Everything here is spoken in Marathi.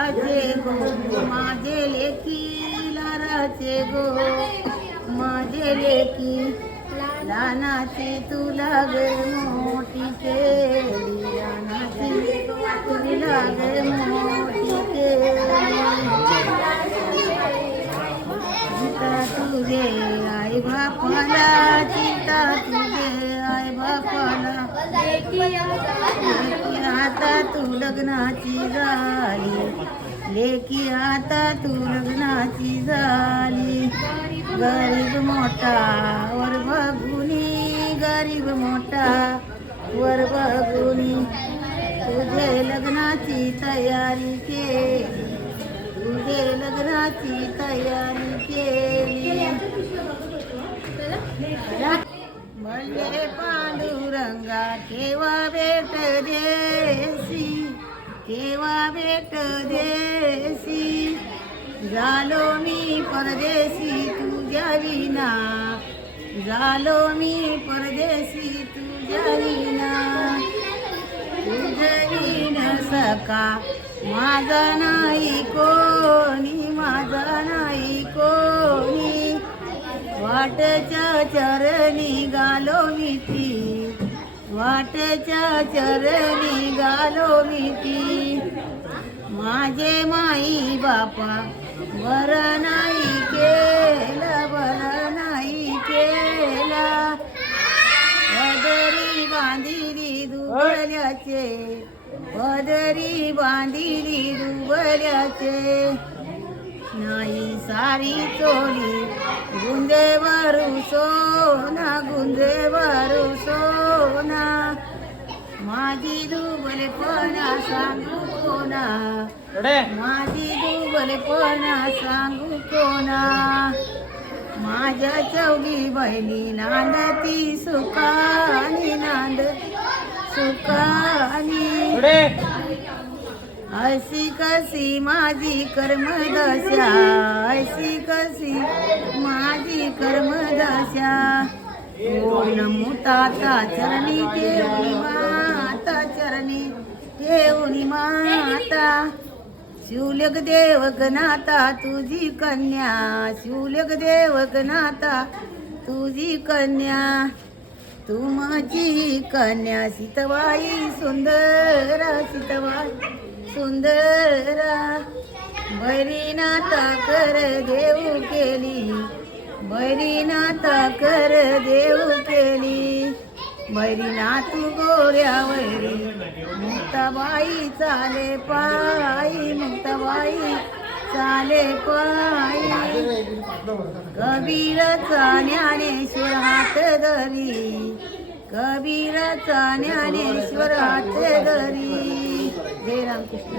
लाडाचे गो माझे लेकी लाडाचे गो माझे लेकी लहानाची तुला गे मोठी केली लहानाची तुला गे मोठी केली चिंता तुझे आई बापाला चिंता तुझे आई बापाला लेकी आता तू लग्नाची झाली लेकी आता तू लग्नाची झाली गरीब मोठा वर बघुनी गरीब मोठा वर बघुनी तुझे लग्नाची तयारी केली तुझे लग्नाची तयारी केली भले पांडुरंगा केव्हा भेट देसी केव्हा भेट देसी झालो मी परदेशी तुझ्या विना झालो मी परदेशी तुझ्या विना तुझ्या विना सका माझा नाही कोणी माझा नाही कोणी वाटच्या चरणी गालो मी ती वाटच्या चरणी गालो मी ती माझे माई बापा वर नाही केला वर नाही केला पदरी बांधिली दुबल्याचे पदरी बांधिली दुबल्याचे नाही सारी चोली गुंदेवरू सोना गुंदेवरू सोना माझी दुबलेपणा सांगू कोणा माझी दुबलेपणा सांगू कोणा माझ्या चौघी बहिणी नांदती सुखानी नांद सुखानी ऐसी कशी माझी कर्मदशा ऐसी कशी माझी कर्मदशा ओम नमो ताता चरणी ठेवली माता चरणी ठेवली माता शिवलग देव गणाता तुझी कन्या शिवलग देव गणाता तुझी कन्या तू माझी कन्या सीतबाई सुंदरा सीतबाई सुंदरा बैरीनाथा कर देव केली बैरीनाथा कर देव केली बैरीनाथ गोऱ्या वैरी मुक्ताबाई चाले पायी मुक्ताबाई चाले पायी कबीरचा ज्ञानेश्वर हात धरी कबीरचा ज्ञानेश्वर हात धरी जय रामकृष्ण